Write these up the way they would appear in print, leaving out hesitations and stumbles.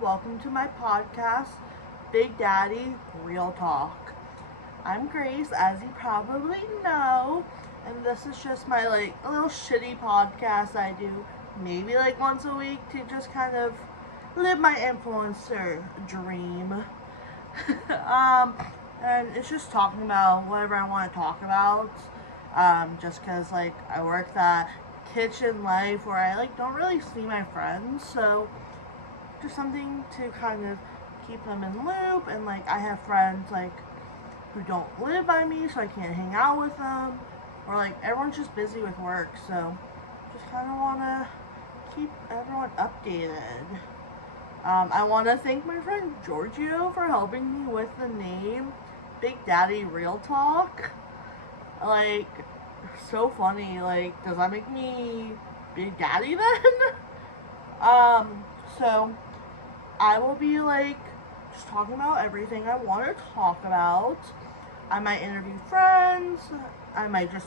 welcome to my podcast, Big Daddy Real Talk. I'm Grace, as you probably know, and this is just my a little shitty podcast I do maybe once a week to just kind of live my influencer dream. And it's just talking about whatever I want to talk about. Just because I work that kitchen life where I don't really see my friends, so just something to kind of keep them in the loop. And I have friends who don't live by me, so I can't hang out with them, or everyone's just busy with work, so just kind of want to keep everyone updated. I want to thank my friend Giorgio for helping me with the name Big Daddy Real Talk. So funny. Does that make me Big Daddy then? So I will be just talking about everything I want to talk about. I might interview friends. I might just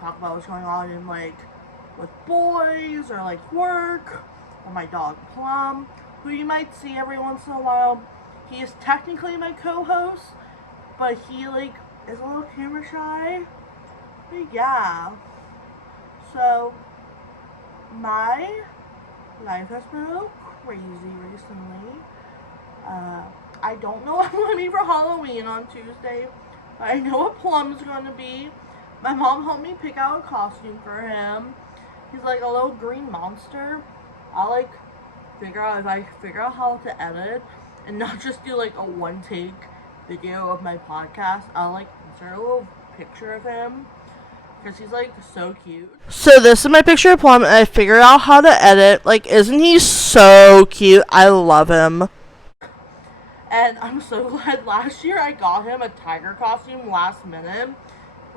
talk about what's going on in with boys or work, or my dog Plum, who you might see every once in a while. He is technically my co-host, but he is a little camera shy. But yeah. So my life has been a little crazy recently. I don't know what I'm going to be for Halloween on Tuesday. I know what Plum's going to be. My mom helped me pick out a costume for him. He's a little green monster. I'll figure out if I figure out how to edit and not just do a one take video of my podcast. I'll insert a little picture of him because he's so cute. So this is my picture of Plum, and I figured out how to edit. Isn't he so cute? I love him. And I'm so glad last year I got him a tiger costume last minute.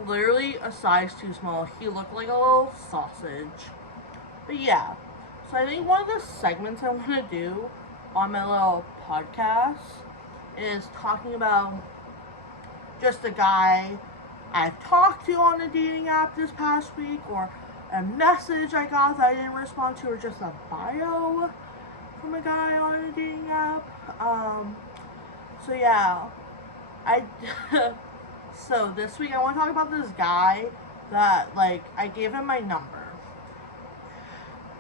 Literally a size too small. He looked like a little sausage. But yeah. So I think one of the segments I want to do on my little podcast is talking about just a guy I've talked to on a dating app this past week, or a message I got that I didn't respond to, or just a bio from a guy on a dating app. So yeah, so this week I want to talk about this guy that I gave him my number.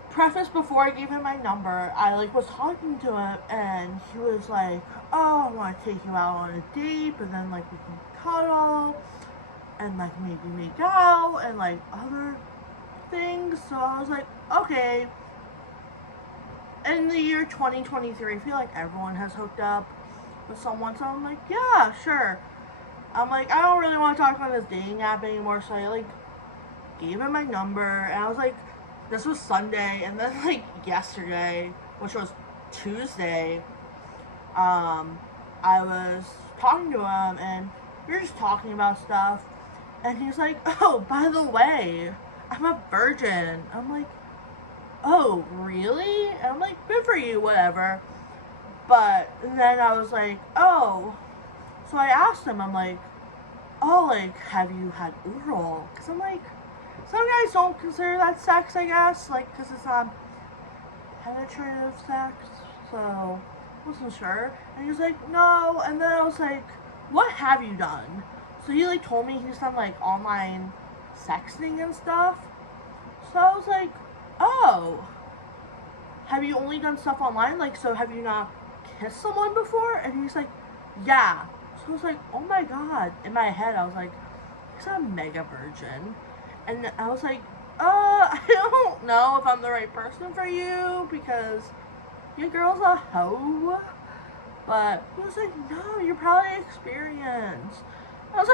Preface, before I gave him my number, I was talking to him, and he was like, oh, I want to take you out on a date, but then we can cuddle and maybe make out and other things. So I was like, okay. In the year 2023, I feel like everyone has hooked up with someone, so I'm like, yeah, sure. I'm I don't really want to talk about this dating app anymore, so I gave him my number, and I was this was Sunday, and then yesterday, which was Tuesday, I was talking to him, and we were just talking about stuff, and he's like, oh, by the way, I'm a virgin. I'm oh, really? And I'm good for you, whatever. But then I was oh, so I asked him, I'm oh, have you had oral? Because I'm some guys don't consider that sex, I guess, because it's penetrative sex, so I wasn't sure. And he was no, and then I was what have you done? So he told me he's done online sexting and stuff. So I was oh, have you only done stuff online? So have you not kissed someone before? And he's yeah. So I was oh my god. In my head, I was he's a mega virgin. And I was I don't know if I'm the right person for you, because your girl's a hoe. But he was no, you're probably experienced. I was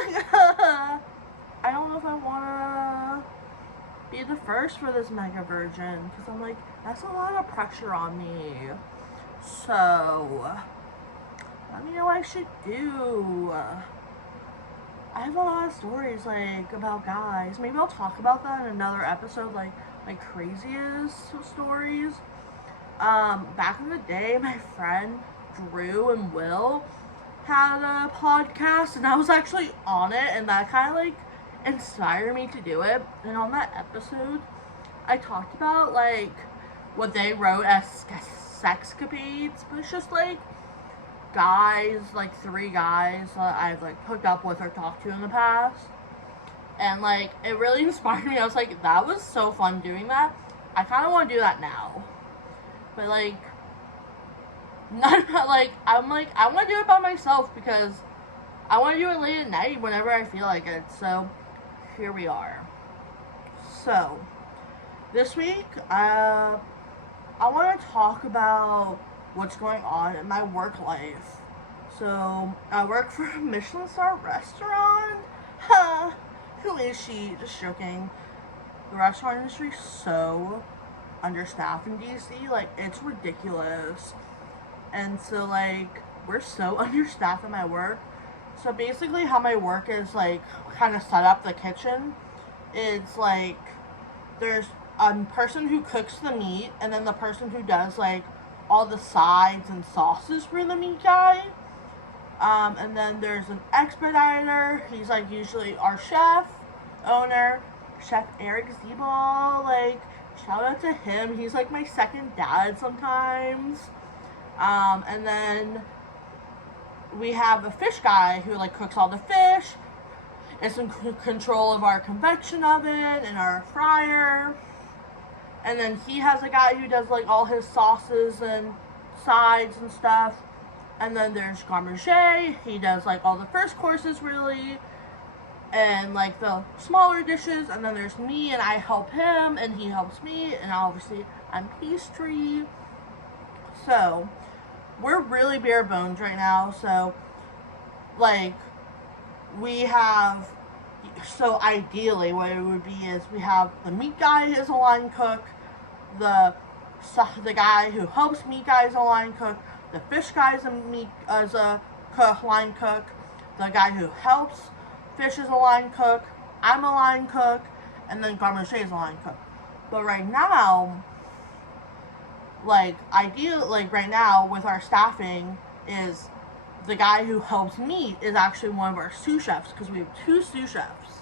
I don't know if I want to be the first for this mega virgin, because I'm that's a lot of pressure on me. So let me know what I should do. I have a lot of stories about guys. Maybe I'll talk about that in another episode, my craziest stories. Back in the day, my friend Drew and Will had a podcast, and I was actually on it, and that kind of inspired me to do it. And on that episode, I talked about what they wrote as sexcapades, but it's just like guys, like 3 guys that I've like hooked up with or talked to in the past. And like it really inspired me. I was like, that was so fun doing that. I kind of want to do that now. But like, not like, I'm like, I want to do it by myself because I want to do it late at night whenever I feel like it. So here we are. So this week, I want to talk about what's going on in my work life. So I work for a Michelin star restaurant. Huh. Who is she? Just joking. The restaurant industry is so understaffed in DC. Like, it's ridiculous. And so, like, we're so understaffed in my work. So basically how my work is, like, kind of set up, the kitchen, it's like, there's a person who cooks the meat, and then the person who does, like, all the sides and sauces for the meat guy. And then there's an expediter. He's, like, usually our chef, owner, Chef Eric Zeebal. Like, shout out to him. He's, like, my second dad sometimes. And then we have a fish guy who, like, cooks all the fish. Is in control of our convection oven and our fryer. And then he has a guy who does, like, all his sauces and sides and stuff. And then there's Garmager. He does, like, all the first courses, really. And, like, the smaller dishes. And then there's me, and I help him, and he helps me. And obviously, I'm pastry. So, we're really bare bones right now. So, like, we have, so ideally what it would be is we have the meat guy is a line cook, the guy who helps meat guy is a line cook, the fish guy is a line cook, the guy who helps fish is a line cook, I'm a line cook, and then Garmager is a line cook. But right now, like, right now with our staffing is the guy who helps meat is actually one of our sous chefs, because we have 2 sous chefs.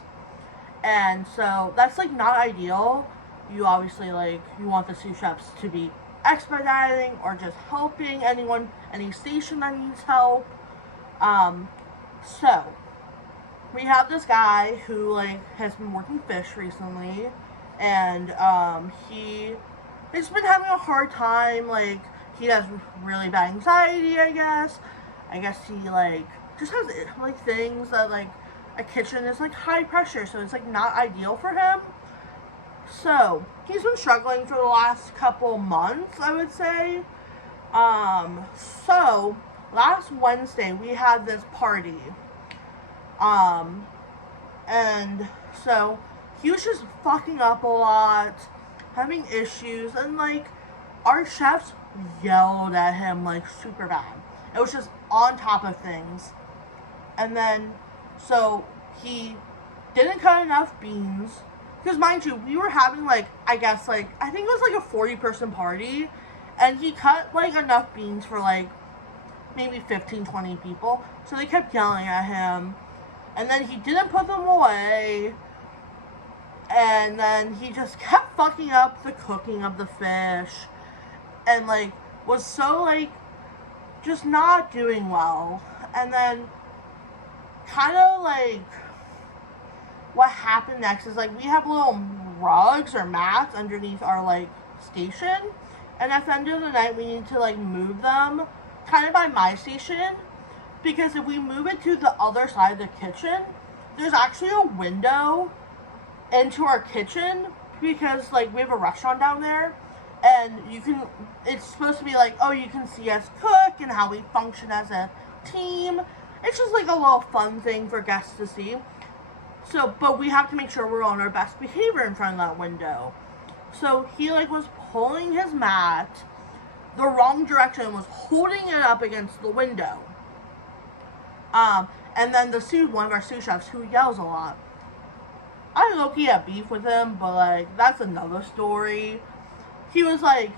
And so that's, like, not ideal. You obviously, like, you want the sous chefs to be expediting or just helping any station that needs help. So we have this guy who, like, has been working fish recently, and he's been having a hard time. Like, he has really bad anxiety, I guess he, like, just has, like, things that, like, a kitchen is, like, high pressure, so it's, like, not ideal for him. So he's been struggling for the last couple months, I would say. So last Wednesday we had this party, and so he was just fucking up a lot, having issues, and, like, our chefs yelled at him, like, super bad. It was just on top of things. And then, so he didn't cut enough beans. Because, mind you, we were having, like, I guess, like, I think it was, like, a 40-person party. And he cut, like, enough beans for, like, maybe 15, 20 people. So they kept yelling at him. And then he didn't put them away. And then he just kept fucking up the cooking of the fish. And, like, was so, like, just not doing well. And then kind of, like, what happened next is, like, we have little rugs or mats underneath our, like, station, and at the end of the night we need to, like, move them kind of by my station, because if we move it to the other side of the kitchen, there's actually a window into our kitchen, because, like, we have a restaurant down there. And it's supposed to be like, oh, you can see us cook and how we function as a team. It's just, like, a little fun thing for guests to see. So, but we have to make sure we're on our best behavior in front of that window. So he, like, was pulling his mat the wrong direction and was holding it up against the window. And then one of our sous chefs, who yells a lot, I low-key have beef with him, but, like, that's another story. He was like,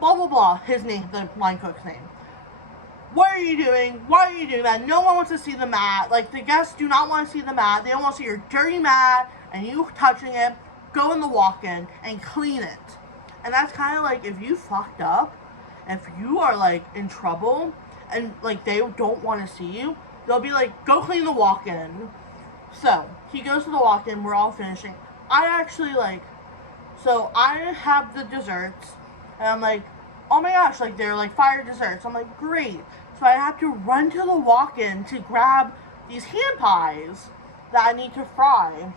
blah, blah, blah, his name, the line cook's name. What are you doing? Why are you doing that? No one wants to see the mat. Like, the guests do not want to see the mat. They don't want to see your dirty mat and you touching it. Go in the walk-in and clean it. And that's kind of like, if you fucked up, if you are like in trouble and like they don't want to see you, they'll be like, go clean the walk-in. So he goes to the walk-in, we're all finishing. I actually like, so I have the desserts, and I'm like, oh my gosh, like they're like fire desserts. I'm like, great. So I have to run to the walk-in to grab these hand pies that I need to fry.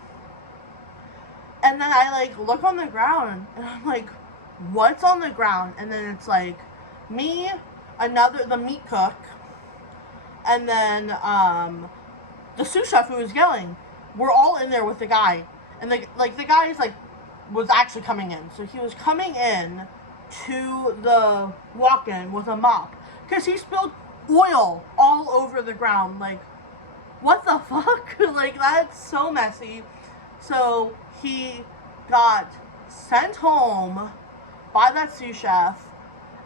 And then I like look on the ground and I'm like, what's on the ground? And then it's like me, the meat cook, and then the sous chef who was yelling. We're all in there with the guy. And the guy is like, was actually coming in. So he was coming in to the walk-in with a mop because he spilled oil all over the ground. Like, what the fuck? Like, that's so messy. So he got sent home by that sous chef,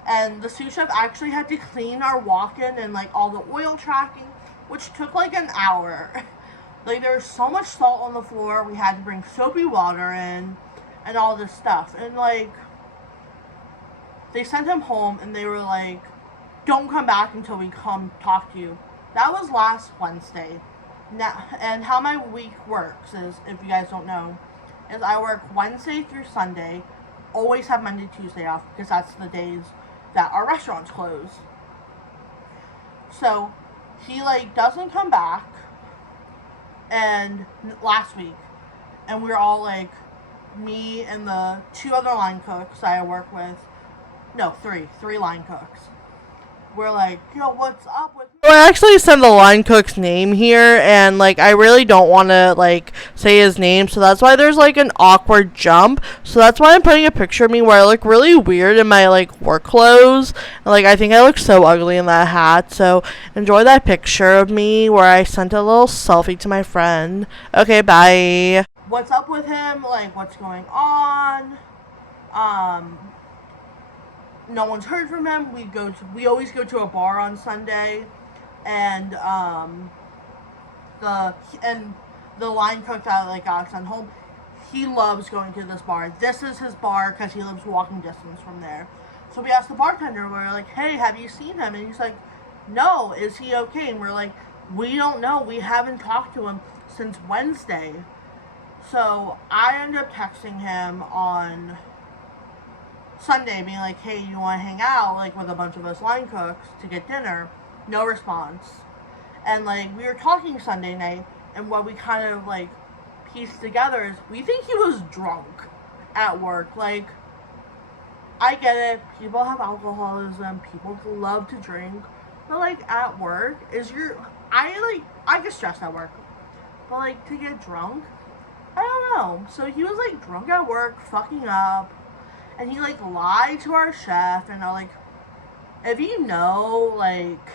and the sous chef actually had to clean our walk-in and like all the oil tracking, which took like an hour. Like, there was so much salt on the floor, we had to bring soapy water in and all this stuff. And like, they sent him home and they were like, don't come back until we come talk to you. That was last Wednesday. Now, and how my week works is, if you guys don't know, is I work Wednesday through Sunday, always have Monday, Tuesday off, because that's the days that our restaurants close. So he like doesn't come back, and last week, and we're all like, me and the 2 other line cooks I work with, no, three line cooks, we're like, yo, what's up with... So I actually said the line cook's name here, and like I really don't want to like say his name, so that's why there's like an awkward jump. So that's why I'm putting a picture of me where I look really weird in my like work clothes, and like I think I look so ugly in that hat. So enjoy that picture of me where I sent a little selfie to my friend. Okay, bye. What's up with him? Like, what's going on? No one's heard from him. We always go to a bar on Sunday, and the line cook that like got sent home, he loves going to this bar. This is his bar because he lives walking distance from there. So we asked the bartender, we're like, hey, have you seen him? And he's like, no, is he okay? And we're like, we don't know. We haven't talked to him since Wednesday. So I ended up texting him on Sunday being like, hey, you want to hang out like with a bunch of us line cooks to get dinner? No response. And like, we were talking Sunday night, and what we kind of like pieced together is we think he was drunk at work. Like, I get it, people have alcoholism, people love to drink, but like at work I get stressed at work, but like to get drunk, I don't know. So he was like drunk at work, fucking up. And he like lied to our chef, and like, if you know like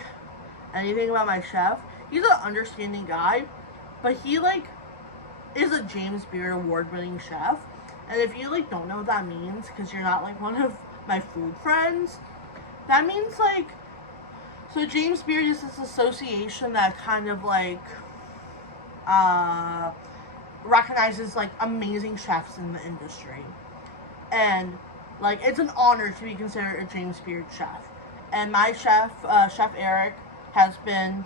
anything about my chef, he's an understanding guy, but he like is a James Beard award-winning chef. And if you like don't know what that means, because you're not like one of my food friends, that means like, so James Beard is this association that kind of like recognizes like amazing chefs in the industry, and like, it's an honor to be considered a James Beard chef. And my chef, Chef Eric, has been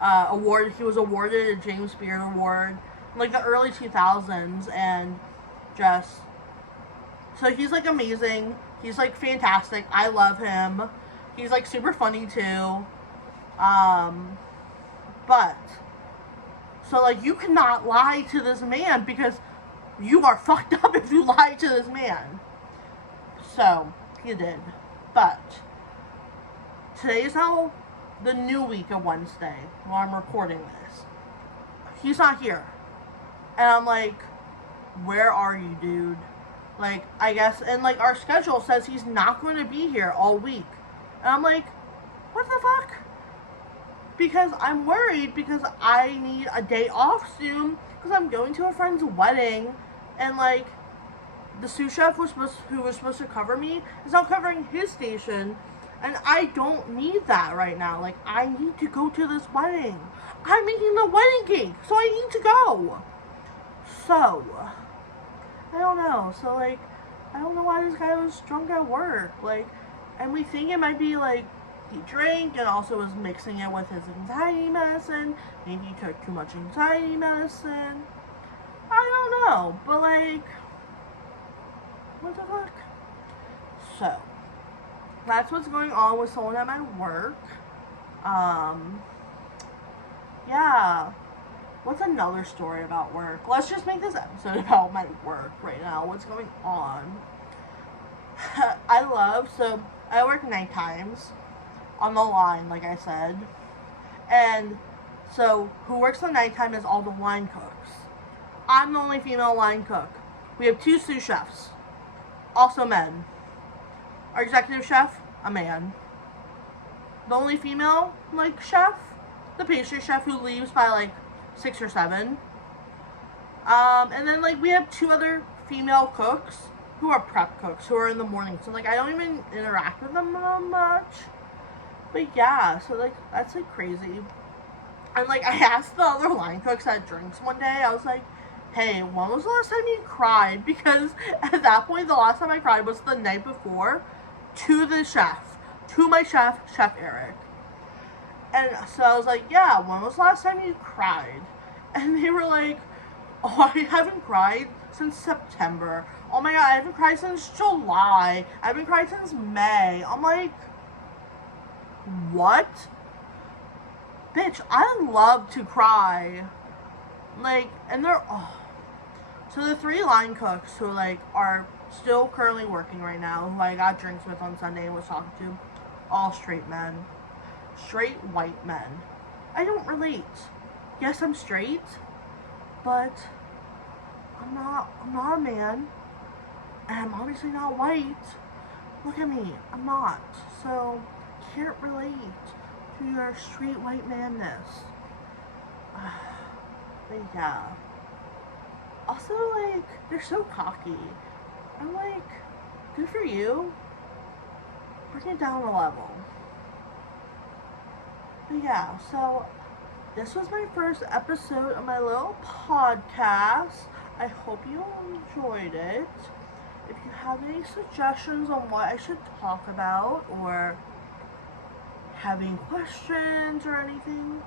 awarded, he was awarded a James Beard award in like the early 2000s, and just, so he's like amazing. He's like fantastic. I love him. He's like super funny too. But, so like, you cannot lie to this man, because you are fucked up if you lie to this man. So, he did. But, today is now the new week of Wednesday, while I'm recording this. He's not here. And I'm like, where are you, dude? Like, I guess, and like, our schedule says he's not going to be here all week. And I'm like, what the fuck? Because I'm worried, because I need a day off soon, because I'm going to a friend's wedding, and like, the sous chef who was supposed to cover me is not covering his station, and I don't need that right now. Like, I need to go to this wedding. I'm making the wedding cake, so I need to go. So, I don't know. So, like, I don't know why this guy was drunk at work. Like, And we think it might be like he drank and also was mixing it with his anxiety medicine. Maybe he took too much anxiety medicine. I don't know, but like, what the fuck? So, that's what's going on with someone at my work. Yeah. What's another story about work? Let's just make this episode about my work right now. What's going on? I work night times on the line, like I said. And so, who works the nighttime is all the line cooks. I'm the only female line cook. We have 2 sous chefs, also men. Our executive chef, a man. The only female, like, chef, the pastry chef who leaves by, like, 6 or 7. And then, like, we have 2 other female cooks who are prep cooks, who are in the morning. So, like, I don't even interact with them much. But, yeah, so, like, that's, like, crazy. And, like, I asked the other line cooks at drinks one day, I was like, hey, when was the last time you cried? Because at that point, the last time I cried was the night before to the chef. To my chef, Chef Eric. And so I was like, yeah, when was the last time you cried? And they were like, oh, I haven't cried since September. Oh my god, I haven't cried since July. I haven't cried since May. I'm like, what? Bitch, I love to cry. Like, and they're, oh. So the 3 line cooks who, like, are still currently working right now, who I got drinks with on Sunday and was talking to, all straight men. Straight white men. I don't relate. Yes, I'm straight, but I'm not a man, and I'm obviously not white. Look at me, I'm not. So, can't relate to your straight white manness. But yeah. Also, like, they're so cocky. I'm like, good for you. Bring it down a level. But yeah, so this was my first episode of my little podcast. I hope you enjoyed it. If you have any suggestions on what I should talk about, or have any questions or anything,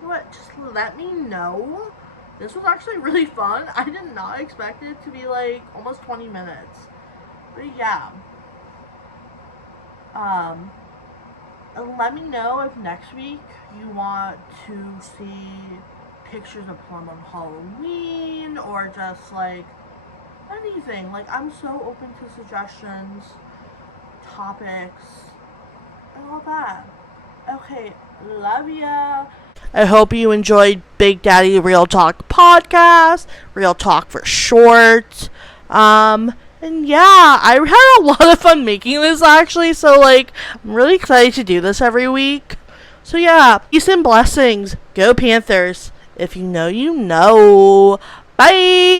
what, just let me know. This was actually really fun. I did not expect it to be like almost 20 minutes. But yeah. And let me know if next week you want to see pictures of Plum on Halloween, or just like anything. Like, I'm so open to suggestions, topics, and all that. Okay, love ya. I hope you enjoyed Big Daddy Real Talk podcast, Real Talk for short. And yeah, I had a lot of fun making this actually, so like, I'm really excited to do this every week. So yeah, peace and blessings. Go Panthers. If you know, you know. Bye!